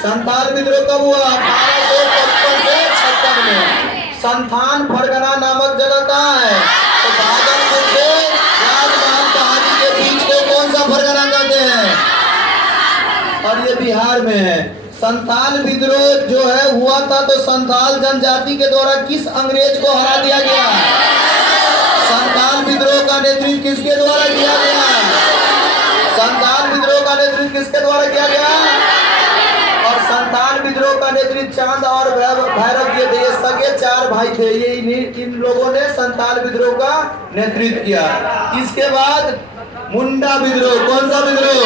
संथाल विद्रोह कब हुआ? 1855 से 56 में। संथान फरगना नामक जगह कहाँ है? तो भागलपुर से राजमहल पहाड़ी के बीच को कौन सा फरगना कहते हैं? और ये बिहार में है। संथाल विद्रोह जो है हुआ था तो संथाल जनजाति के द्वारा किस अंग्रेज को हरा दिया गया? संथाल विद्रोह का नेतृत्व किसके द्वारा किया गया? संथाल विद्रोह का नेतृत्व किसके द्वारा किया गया? और संथाल विद्रोह का नेतृत्व चांद और भैरव के थे, सगे 4 भाई थे। ये इन लोगों ने संथाल विद्रोह का नेतृत्व किया। इसके बाद मुंडा विद्रोह। कौन सा विद्रोह?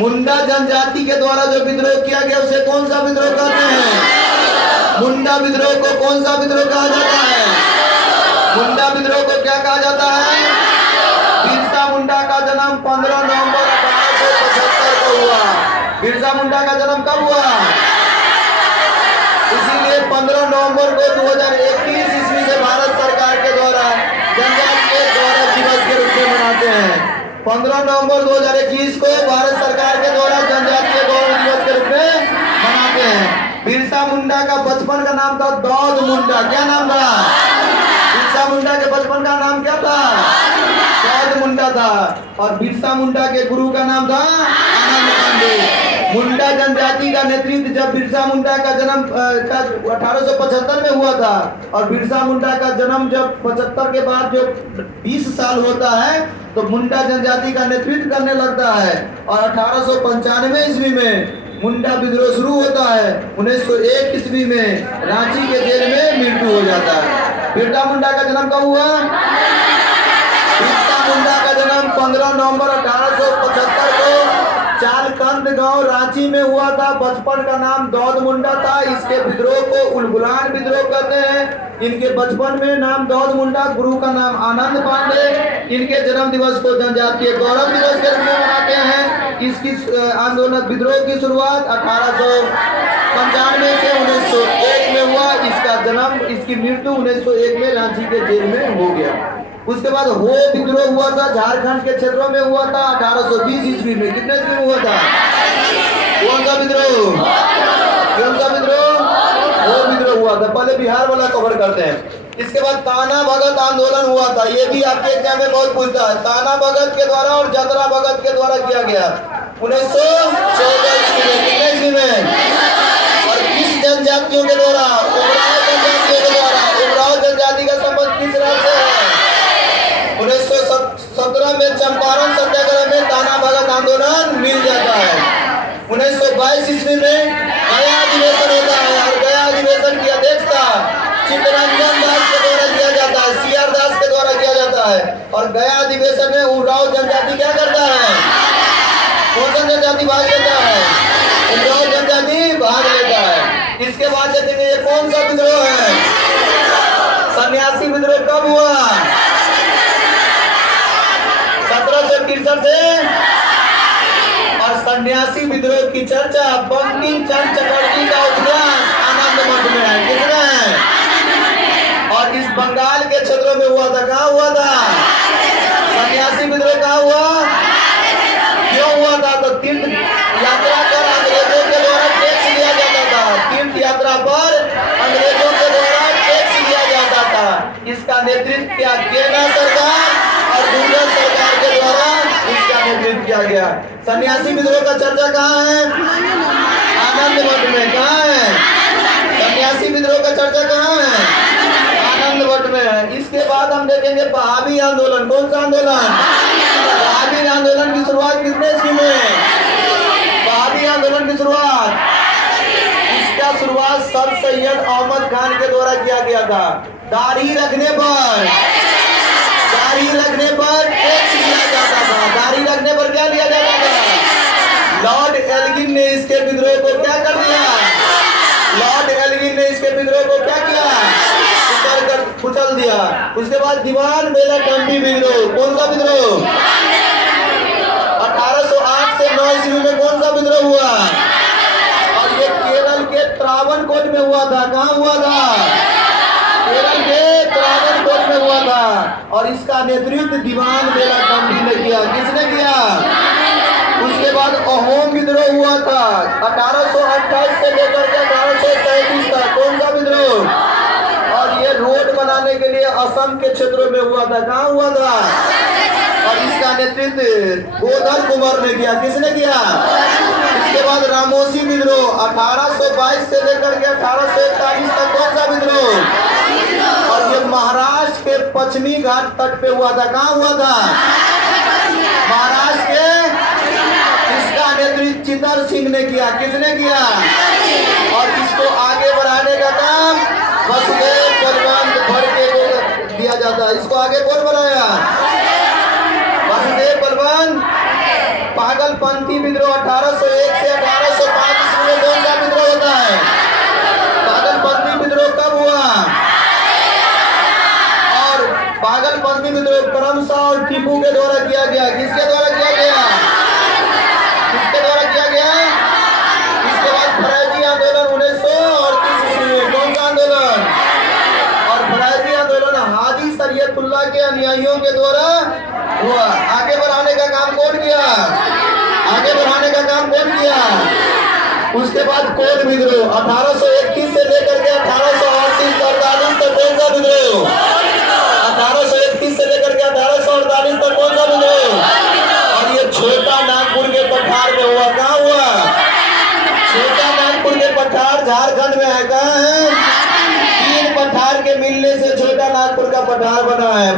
मुंडा जनजाति के द्वारा जो विद्रोह किया गया उसे कौन सा विद्रोह कहते हैं? मुंडा विद्रोह को कौन सा विद्रोह कहा जाता है? मुंडा विद्रोह को क्या कहा जाता है? बिरसा मुंडा का जन्म 15 नवंबर 1875 को हुआ। बिरसा मुंडा का जन्म कब हुआ? इसीलिए 15 नवंबर को 2021 ईस्वी से भारत सरकार के द्वारा जनजातीय गौरव दिवस के रूप में मनाते हैं। 15 नवंबर 2021 को भारत सरकार के द्वारा जनजातीय गौरव दिवस के रूप में मनाते हैं। बिरसा मुंडा का बचपन का नाम था दौद मुंडा। क्या नाम था? बिरसा मुंडा के बचपन का नाम क्या था? दौद मुंडा था। और बिरसा मुंडा के गुरु का नाम था आनंद पांडे। मुंडा जनजाति का नेतृत्व जब बिरसा मुंडा का जन्म 1875 में हुआ था और बिरसा मुंडा का जन्म जब 75 के बाद जो 20 साल होता है तो मुंडा जनजाति का नेतृत्व करने लगता है। और 1895 ईस्वी में मुंडा विद्रोह शुरू होता है। 1901 ईस्वी में रांची के जेल में मृत्यु हो जाता है। बिरसा मुंडा का जन्म कब हुआ? बिरसा मुंडा का जन्म 15 नवंबर 1875 को चालकंद गांव रांची में हुआ था। बचपन का नाम दौद मुंडा था। इसके विद्रोह को उलगुलान विद्रोह कहते हैं। इनके बचपन में नाम दौद मुंडा, गुरु का नाम आनंद पांडे। इनके जन्म दिवस को जनजातीय गौरव दिवस के रूप में मनाते हैं। इसकी आंदोलन विद्रोह की शुरुआत 1895 से 1901 में हुआ। इसका जन्म, इसकी मृत्यु 1901 में रांची के जेल में हो गया। उसके बाद हो विद्रोह हुआ था, झारखंड के क्षेत्रों में हुआ था 1820 ईस्वी में। कितने ईस्वी में हुआ था? कौन सा विद्रोह? कौन सा विद्रोह? हो विद्रोह हुआ था। पहले बिहार वाला कवर करते हैं। इसके बाद ताना भगत आंदोलन हुआ था। ये भी आपके एग्जाम में बहुत पूछता है। ताना भगत के द्वारा और जतरा भगत के द्वारा किया गया 1914 ईस्वी में। कितने ईस्वी में? और किस जनजातियों के द्वारा? उमराव जनजातियों के द्वारा। उमराव जनजाति का संबंध किस राज्य से है? 1917 में चंपारण सत्याग्रह में ताना भगत आंदोलन मिल जाता है। 1922 ईस्वी में गया अधिवेशन होता है और गया अधिवेशन की अध्यक्षता चित्तरंजन दास के द्वारा किया जाता है, सीआर दास के द्वारा किया जाता है। और गया अधिवेशन में उमराव जनजाति क्या करता है? कौन सा जनजाति भाग लेता है? उमराव जनजाति भाग लेता है। इसके बाद देखेंगे ये कौन सा विद्रोह है? सन्यासी विद्रोह कब हुआ? 1763 से। और सन्यासी विद्रोह की चर्चा बंकिम चंद्र चटर्जी का उपन्यास आनंद मठ में है। किसमें है? और इस बंगाल के क्षेत्रों में हुआ था। कहाँ हुआ था? सन्यासी विद्रोह कहाँ हुआ? क्यों हुआ था? तो तीर्थ यात्रा पर अंग्रेजों के द्वारा टैक्स लिया जाता था। तीर्थ यात्रा पर अंग्रेजों के द्वारा टैक्स लिया जाता था। इसका नेतृत्व क्या केना सरकार और गुजरात सरकार के द्वारा इसका नेतृत्व किया गया। सन्यासी विद्रोह का चर्चा कहाँ है? आनंद मठ में। कहाँ है? सन्यासी विद्रोह का चर्चा कहाँ है? आनंद मठ में है। इसके बाद हम देखेंगे बहावी आंदोलन। कौन सा आंदोलन? बहावी आंदोलन की शुरुआत कितने ईस्वी में? बहावी आंदोलन की शुरुआत, इसका शुरुआत सर सैयद अहमद खान के द्वारा किया गया था। दाढ़ी रखने पर टैक्स लिया जाता था। दाढ़ी रखने पर क्या लिया जाता था? लॉर्ड एल्गिन ने इसके विद्रोह को क्या कर दिया? लॉर्ड एल्गिन ने इसके विद्रोह को क्या किया? कुचल दिया। उसके बाद दीवान बेला डंडी विद्रोह। कौन सा विद्रोह? 1808 से 9 ईस्वी में कौन सा विद्रोह हुआ? और ये केरल के त्रावणकोट में हुआ था। कहाँ हुआ था? केरल के त्रावणकोट में हुआ था। और इसका नेतृत्व दीवान बेला डंडी ने किया। किसने किया? अहोम विद्रोह हुआ था 1828 से लेकर के 1833 तक। कौन सा विद्रोह? और ये रोड बनाने के लिए असम के क्षेत्रों में हुआ था। कहाँ हुआ था? और इसका नेतृत्व गोधन कुंवर ने किया। किसने किया? इसके बाद रामोसी विद्रोह 1822 से लेकर के 1841 तक। कौन सा विद्रोह? और ये महाराष्ट्र के पश्चिमी घाट तट पे हुआ था। कहाँ हुआ था? महाराष्ट्र के। इसका नेतृत्व चितर सिंह ने किया। किसने किया? और इसको आगे बढ़ाने का काम वसुदेव बलवंत फड़के को दिया जाता है। इसको आगे कौन बढ़ाया? वसुदेव बलवंत। पागलपंथी विद्रोह 1801 से 1805 ईस्वी में कौन सा विद्रोह होता है? पागलपंथी विद्रोह कब हुआ? और पागलपंथी विद्रोह करमशाह और टीपू के द्वारा किया गया। किसके द्वारा किया गया? किसके द्वारा किया गया? इसके बाद फरैजी आंदोलन 1938 ईस्वी में। कौन सा आंदोलन? और फरैजी आंदोलन हाजी शरीयतुल्लाह के अनुयायियों के द्वारा हुआ। आगे बढ़ाने का काम कौन किया? आगे बढ़ाने का काम कौन किया? उसके बाद कोल विद्रोह 1831 से लेकर के 1838-48 तक। कौन सा विद्रोह? 1831 से लेकर के 1848 तक। कौन सा विद्रोह? और ये छोटा नागपुर के पठार में हुआ। कहाँ हुआ? छोटा नागपुर के पठार झारखंड में है। कहाँ है? 3 पठार के मिलने से छोटा नागपुर का पठार बना है।